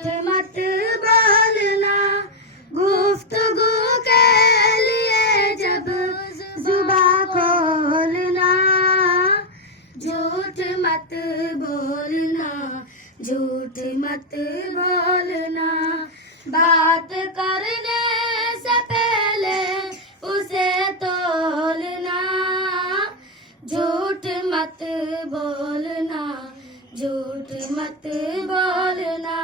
झूठ मत बोलना, गुफ्तगू के लिए जब जुबान खोलना। झूठ मत बोलना, झूठ मत बोलना, बात करने से पहले उसे तोलना। झूठ मत बोलना, झूठ मत बोलना,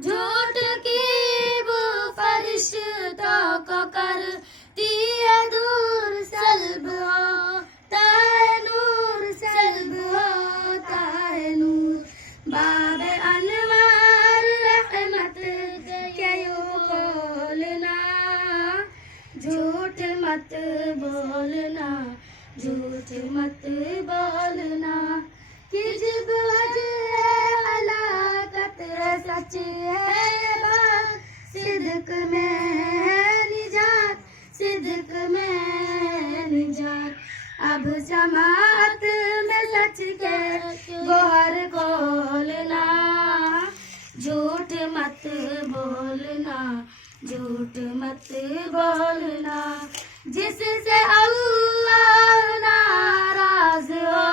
झूठ की वो फरिश्तों को करती है दूर, सल्ब होता है नूर, सल्ब होता है नूर। बाब अनवार रहमत के यूं खोलना। झूठ मत बोलना, झूठ मत बोलना, किज़्ब वजह हलाकत है, सच है बात, सिद्क में है निजात, सिद्क में है निजात। अब जमात में सच के गोहर खोलना। झूठ मत बोलना, झूठ मत बोलना, जिससे अल्लाह नाराज हो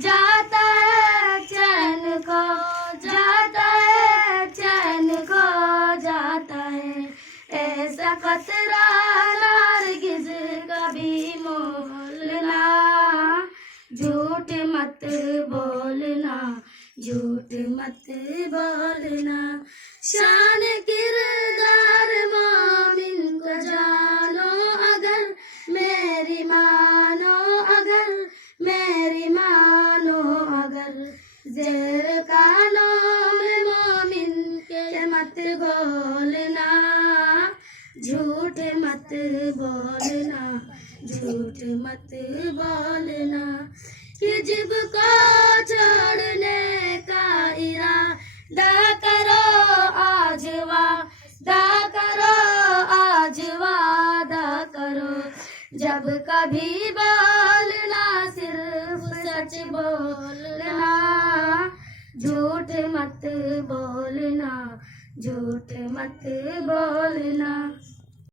जाता है, चैन को जाता है, चैन को जाता है। ऐसा खतरा नारगिज़ कभी मोलना। झूठ मत बोलना, झूठ मत बोलना, शान किरदार मोमिन को जानो अगर, मेरी मानो अगर, मेरी मानो अगर। ज़ेर कानों में मोमिन के मत बोलना। झूठ मत बोलना, झूठ मत बोलना, किज़्ब को छोड़ने का इरादा करो आज, वादा करो आज, वादा करो। जब कभी बोलना सिर्फ सच बोलना। झूठ मत बोलना, झूठ मत बोलना।